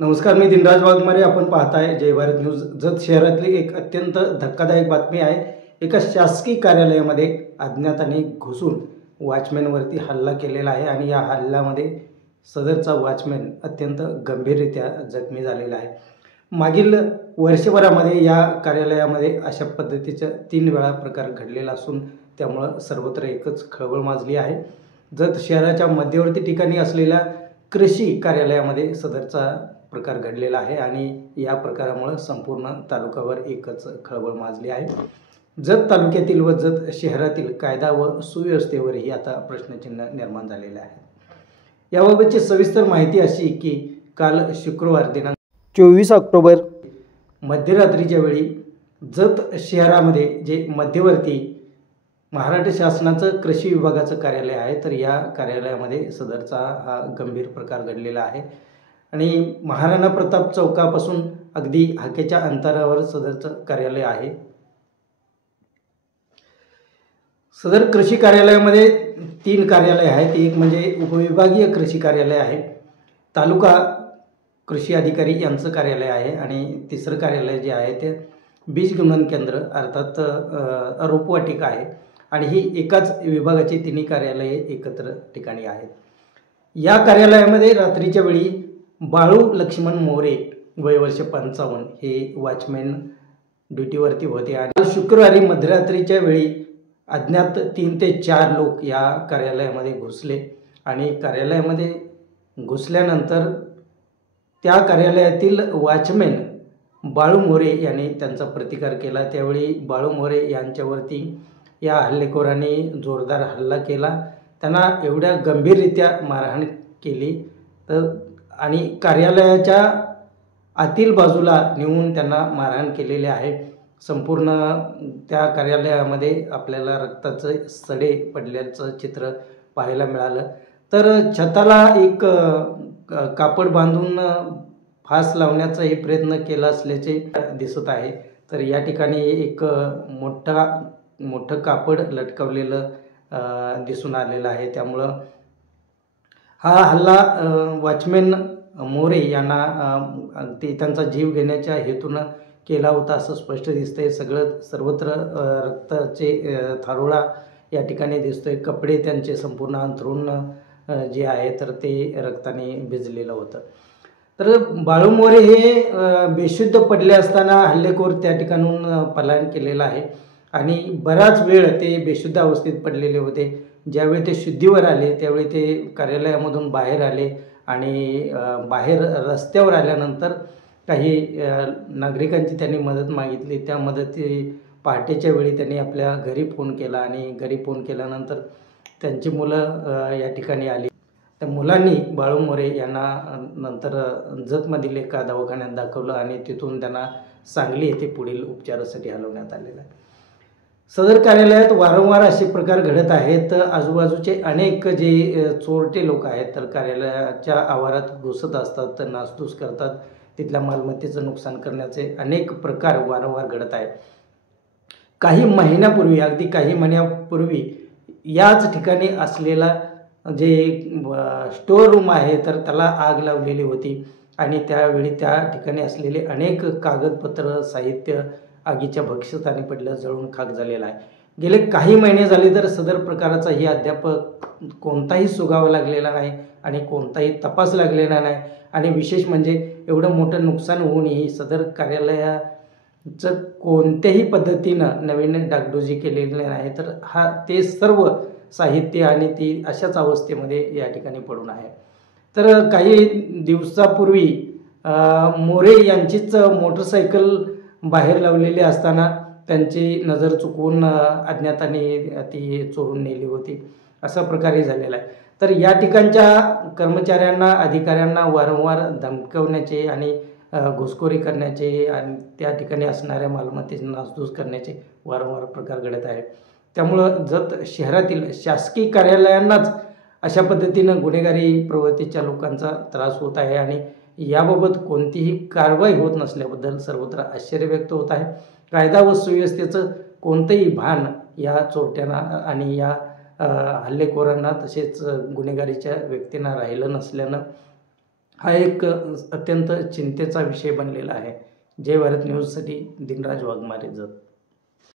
नमस्कार, मी दिनराज वाघमारे. आपण पाहताय जय भारत न्यूज. जत शहरातली एक अत्यंत धक्कादायक बातमी आहे. एका शासकीय कार्यालयामध्ये अज्ञाताने घुसून वॉचमॅनवरती हल्ला केलेला आहे आणि या हल्ल्यामध्ये सदरचा वॉचमॅन अत्यंत गंभीररित्या जखमी झालेला आहे. मागील वर्षभरामध्ये या कार्यालयामध्ये अशा पद्धतीचा 3 वेळा प्रकार घडलेला असून त्यामुळं सर्वत्र एकच खळबळ माजली आहे. जत शहराच्या मध्यवर्ती ठिकाणी असलेल्या कृषी कार्यालयामध्ये सदरचा प्रकार घडलेला आहे आणि या प्रकारामुळे संपूर्ण तालुक्यावर एकच खळबळ माजली आहे. जत तालुक्यातील व जत शहरातील कायदा व सुव्यवस्थेवरही आता प्रश्नचिन्ह निर्माण झालेले आहे. याबाबतची सविस्तर माहिती अशी की काल शुक्रवार दिनांक 24 ऑक्टोबर मध्यरात्रीच्या वेळी जत शहरामध्ये जे मध्यवर्ती महाराष्ट्र शासनाचं कृषी विभागाचं कार्यालय आहे, तर या कार्यालयामध्ये सदरचा हा गंभीर प्रकार घडलेला आहे आणि महाराणा प्रताप चौकापासून अगदी हाकेच्या अंतरावर सदरचं कार्यालय आहे. सदर कृषी कार्यालयामध्ये 3 कार्यालय आहेत. एक म्हणजे उपविभागीय कृषी कार्यालय आहे, तालुका कृषी अधिकारी यांचं कार्यालय आहे आणि तिसरं कार्यालय जे आहे ते बीज गणन केंद्र अर्थात रोपवाटिका आहे आणि ही एकाच विभागाची 3 कार्यालये एकत्र ठिकाणी आहेत. या कार्यालयामध्ये रात्रीच्या वेळी बाळू लक्ष्मण मोरे वय वर्ष 55 हे वॉचमॅन ड्युटीवरती होते आणि शुक्रवारी मध्यरात्रीच्या वेळी अज्ञात 3 ते 4 लोक या कार्यालयामध्ये घुसले आणि कार्यालयामध्ये घुसल्यानंतर त्या कार्यालयातील वॉचमॅन बाळू मोरे यांनी त्यांचा प्रतिकार केला. त्यावेळी बाळू मोरे यांच्यावरती या हल्लेखोरांनी जोरदार हल्ला केला. त्यांना एवढ्या गंभीररित्या मारहाण केली तर आणि कार्यालयाच्या आतील बाजूला नेऊन त्यांना मारहाण केलेले आहे. संपूर्ण त्या कार्यालयामध्ये आपल्याला रक्ताचे सडे पडल्याचं चित्र पाहायला मिळालं. तर छताला एक कापड बांधून फास लावण्याचाही प्रयत्न केला असल्याचे दिसत आहे. तर या ठिकाणी एक मोठं कापड लटकवलेलं दिसून आलेलं आहे. त्यामुळं हा हल्ला वॉचमॅन मोरे यांना त्यांचा जीव घेण्याच्या हेतूनं केला होता असं स्पष्ट दिसतंय. सर्वत्र रक्ताचे थारोळा या ठिकाणी दिसतोय. कपडे त्यांचे संपूर्ण अंथरूण जे आहे तर ते रक्ताने भिजलेलं होतं. तर बाळू मोरे हे बेशुद्ध पडले असताना हल्लेखोर त्या ठिकाणून पलायन केलेलं आहे आणि बराच वेळ ते बेशुद्ध अवस्थेत पडलेले होते. ज्यावेळी ते शुद्धीवर आले त्यावेळी ते कार्यालयामधून बाहेर आले आणि बाहेर रस्त्यावर आल्यानंतर काही नागरिकांची त्यांनी मदत मागितली. त्या पहाटेच्या वेळी त्यांनी आपल्या घरी फोन केला आणि घरी फोन केल्यानंतर त्यांची मुलं या ठिकाणी आली. त्या मुलांनी बाळू मोरे यांना नंतर जतमधील एका दवाखान्यात दाखवलं आणि तिथून त्यांना सांगली येथे पुढील उपचारासाठी हलवण्यात आलेलं आहे. सदर कार्यालयात वारंवार असे प्रकार घडत आहेत. आजूबाजूचे अनेक जे चोरटे लोक आहेत तर कार्यालयाच्या आवारात घुसत असतात, तर नासधूस करतात. तिथल्या मालमत्तेचं नुकसान करण्याचे अनेक प्रकार वारंवार घडत आहेत. अगदी काही महिन्यापूर्वी याच ठिकाणी असलेला जे स्टोअर रूम आहे तर त्याला आग लावलेली होती आणि त्यावेळी त्या ठिकाणी असलेले अनेक कागदपत्र साहित्य आगीच्या भक्ष्यस्थानी पडलं, जळून खाक झालेला आहे. गेले काही महिने झाले तर सदर प्रकाराचाही अद्याप कोणताही सुगावा लागलेला नाही आणि कोणताही तपास लागलेला नाही आणि विशेष म्हणजे एवढं मोठं नुकसान होऊनही सदर कार्यालयाचं कोणत्याही पद्धतीनं नवीन डागडुजी केलेली नाही. तर ते सर्व साहित्य आणि ती अशाच अवस्थेमध्ये या ठिकाणी पडून आहे. तर काही दिवसापूर्वी मोरे यांचीच मोटरसायकल बाहेर लावलेली असताना त्यांची नजर चुकवून अज्ञाताने ती चोरून नेली होती, असा प्रकारही झालेला आहे. तर या ठिकाणच्या कर्मचाऱ्यांना अधिकाऱ्यांना वारंवार धमकवण्याचे आणि घुसखोरी करण्याचे आणि त्या ठिकाणी असणाऱ्या मालमत्तेची नासधूस करण्याचे वारंवार प्रकार घडत आहेत. त्यामुळं जत शहरातील शासकीय कार्यालयांनाच अशा पद्धतीनं गुन्हेगारी प्रवृत्तीच्या लोकांचा त्रास होत आहे आणि याबाबत कोणतीही कारवाई होत नसल्याबद्दल सर्वत्र आश्चर्य व्यक्त होत आहे. कायदा व सुव्यवस्थेचं कोणतंही भान या चोरट्यांना आणि या हल्लेखोरांना तसेच गुन्हेगारीच्या व्यक्तींना राहिलं नसल्यानं हा एक अत्यंत चिंतेचा विषय बनलेला आहे. जय भारत न्यूजसाठी दिनराज वाघमारे जत.